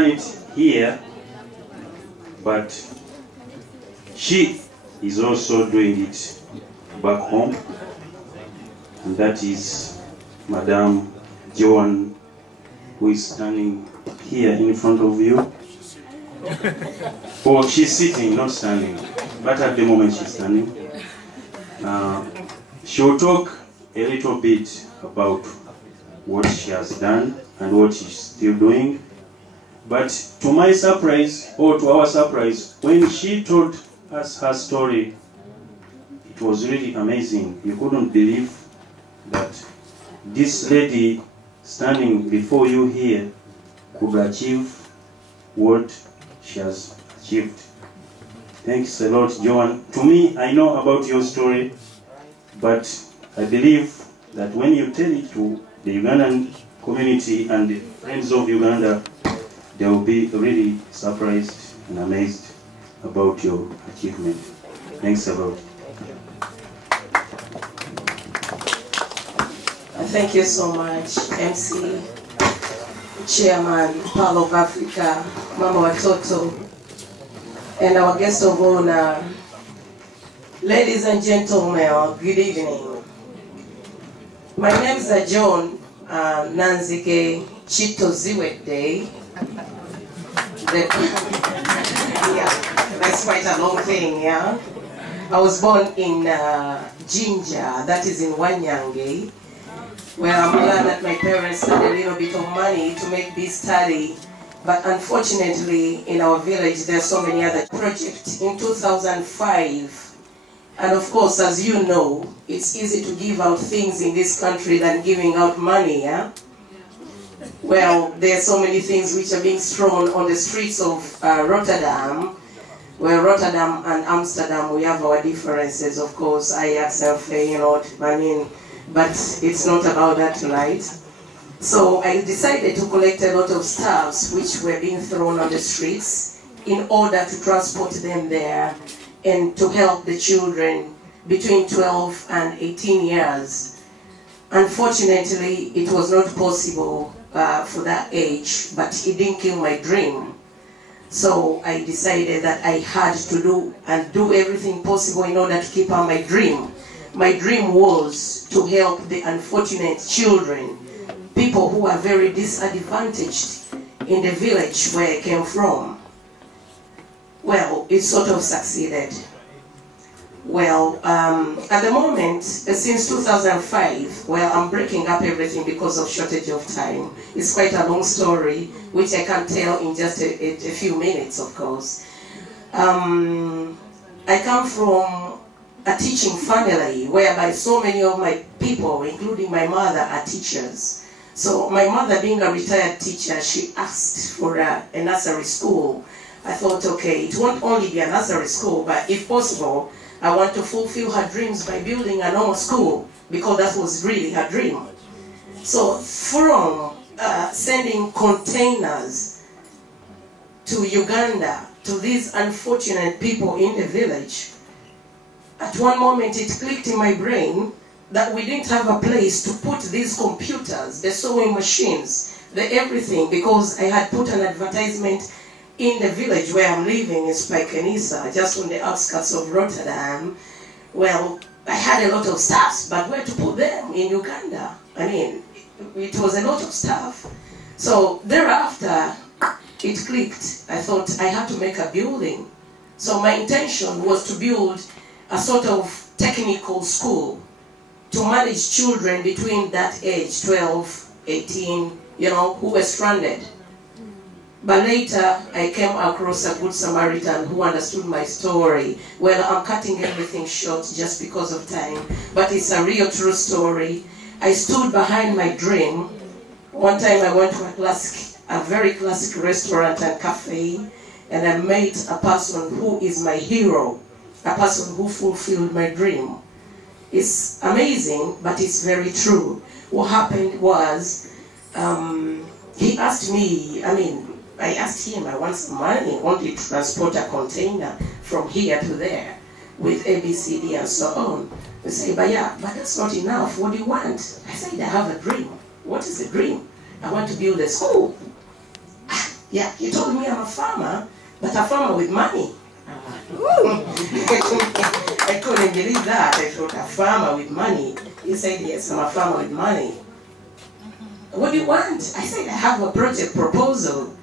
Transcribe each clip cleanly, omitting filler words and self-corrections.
done it here, but she is also doing it back home, and that is Madame Joan, who is standing here in front of you. Oh, she's sitting, not standing, but at the moment she's standing. She will talk a little bit about what she has done and what she's still doing. But to my surprise, or to our surprise, when she told us her story, it was really amazing. You couldn't believe that this lady standing before you here could achieve what she has achieved. Thanks a lot, Joan. To me, I know about your story, but I believe that when you tell it to the Ugandan community and the friends of Uganda, they will be really surprised and amazed about your achievement. Thanks a lot. Thank you so much, MC, Chairman, Pearl of Africa, Mama Watoto, and our guest of honor. Ladies and gentlemen, good evening. My name is John Nanzige Chitoziwede. Yeah, that's quite a long thing, yeah? I was born in Jinja, that is in Wanyange, where I'm glad that my parents had a little bit of money to make this study. But unfortunately, in our village, there are so many other projects. In 2005, and of course, as you know, it's easy to give out things in this country than giving out money, yeah? Well, there are so many things which are being thrown on the streets of Rotterdam, where Rotterdam and Amsterdam, we have our differences, of course, Ajax and Feyenoord, but it's not about that tonight. So I decided to collect a lot of stuffs which were being thrown on the streets in order to transport them there and to help the children between 12 and 18 years. Unfortunately, it was not possible for that age, but it didn't kill my dream. So I decided that I had to do everything possible in order to keep on my dream. My dream was to help the unfortunate children, people who are very disadvantaged in the village where I came from. Well, it sort of succeeded. Well, at the moment, since 2005, well, I'm breaking up everything because of shortage of time. It's quite a long story, which I can't tell in just a few minutes, of course. I come from a teaching family whereby so many of my people, including my mother, are teachers. So my mother, being a retired teacher, she asked for a nursery school. I thought, okay, it won't only be a nursery school, but if possible, I want to fulfill her dreams by building a normal school, because that was really her dream. So from sending containers to Uganda, to these unfortunate people in the village, at one moment it clicked in my brain that we didn't have a place to put these computers, the sewing machines, the everything, because I had put an advertisement in the village where I'm living in Spijkenisse, just on the outskirts of Rotterdam. Well, I had a lot of stuff, but where to put them in Uganda? I mean, it was a lot of stuff. So thereafter, it clicked. I thought I had to make a building. So my intention was to build a sort of technical school to manage children between that age, 12, 18, you know, who were stranded. But later, I came across a good Samaritan who understood my story. Well, I'm cutting everything short just because of time, but it's a real true story. I stood behind my dream. One time I went to a very classic restaurant and cafe, and I met a person who is my hero, a person who fulfilled my dream. It's amazing, but it's very true. What happened was, he asked me, I asked him, I want some money, only to transport a container from here to there with ABCD and so on. He said, but that's not enough. What do you want? I said, I have a dream. What is the dream? I want to build a school. Yeah, he told me I'm a farmer, but a farmer with money. I couldn't believe that. I thought, a farmer with money? He said, yes, I'm a farmer with money. What do you want? I said, I have a project proposal.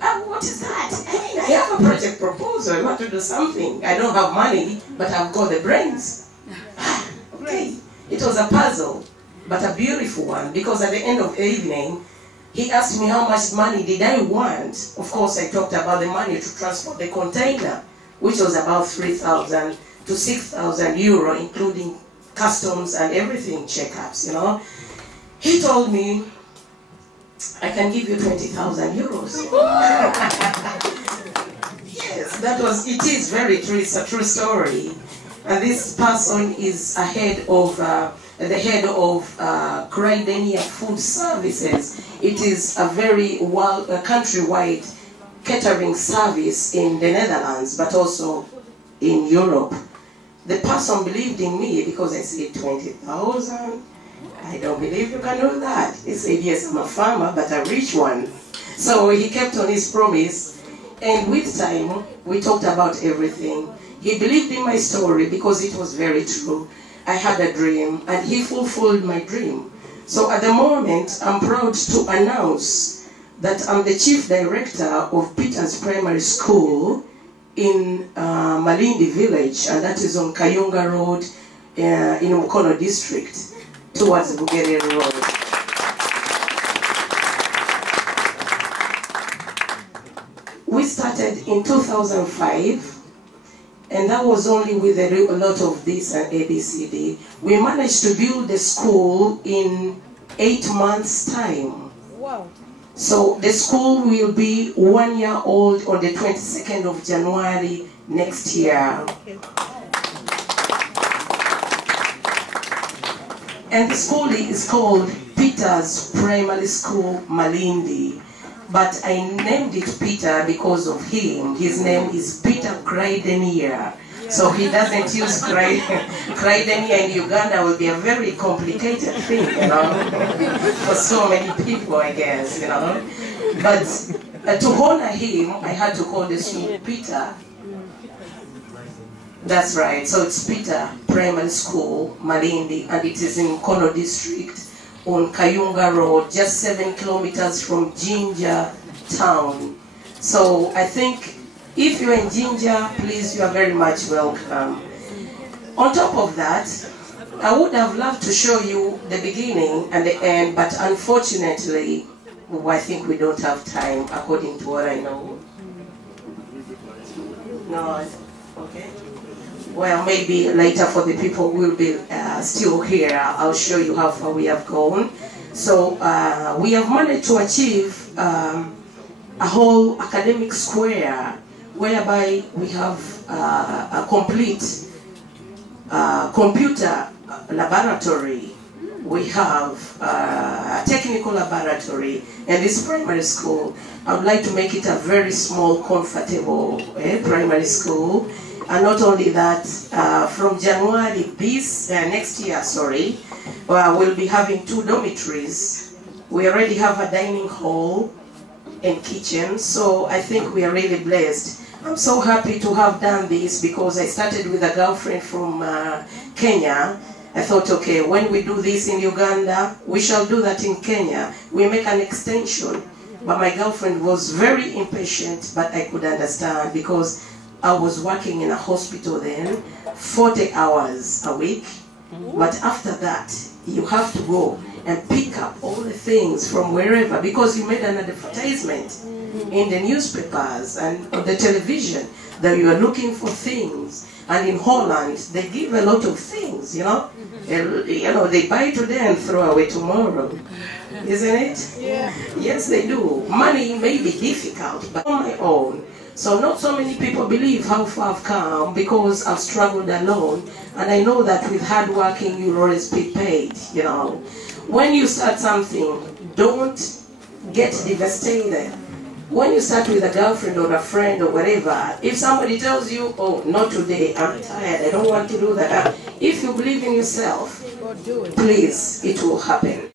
What is that? I mean, I have a project proposal. I want to do something. I don't have money, but I've got the brains. Okay. It was a puzzle, but a beautiful one, because at the end of the evening, he asked me how much money did I want. Of course, I talked about the money to transport the container, which was about 3,000 to 6,000 euro, including customs and everything, checkups, you know. He told me, I can give you 20,000 euros. Yes, it is very true, it's a true story. And this person is the head of Cridenia Food Services. It is a very countrywide catering service in the Netherlands, but also in Europe. The person believed in me because I said 20,000. I don't believe you can do that. He said, yes, I'm a farmer, but a rich one. So he kept on his promise, and with time, we talked about everything. He believed in my story because it was very true. I had a dream, and he fulfilled my dream. So at the moment, I'm proud to announce that I'm the Chief Director of Peter's Primary School in Malindi Village, and that is on Kayunga Road in Mukono District, towards Bugere Road. We started in 2005, and that was only with a lot of this and ABCD. We managed to build the school in 8 months' time. Wow. So the school will be 1 year old on the 22nd of January next year. Okay. And the school is called Peter's Primary School, Malindi. But I named it Peter because of him. His name is Peter Cridenia. So he doesn't use Cridenia in Uganda. Will be a very complicated thing, you know, for so many people, I guess, you know. But to honor him, I had to call the school Peter. That's right. So it's Peter Primary School, Malindi, and it is in Mukono District on Kayunga Road, just 7 kilometers from Jinja town. So I think if you're in Jinja, please, you are very much welcome. On top of that, I would have loved to show you the beginning and the end, but unfortunately, I think we don't have time, according to what I know. No, okay. Well, maybe later for the people who will be still here, I'll show you how far we have gone. So we have managed to achieve a whole academic square whereby we have a complete computer laboratory. We have a technical laboratory, and this primary school, I would like to make it a very small, comfortable primary school. And not only that, from January next year, we'll be having 2 dormitories. We already have a dining hall and kitchen, so I think we are really blessed. I'm so happy to have done this because I started with a girlfriend from Kenya. I thought, okay, when we do this in Uganda, we shall do that in Kenya. We make an extension. But my girlfriend was very impatient, but I could understand because I was working in a hospital then, 40 hours a week. But after that, you have to go and pick up all the things from wherever, because you made an advertisement in the newspapers and on the television that you are looking for things. And in Holland, they give a lot of things, you know. You know, they buy today and throw away tomorrow. Isn't it? Yeah. Yes, they do. Money may be difficult, but on my own. So not so many people believe how far I've come because I've struggled alone. And I know that with hard working, you'll always be paid, you know. When you start something, don't get devastated. When you start with a girlfriend or a friend or whatever, if somebody tells you, oh, not today, I'm tired, I don't want to do that. If you believe in yourself, please, it will happen.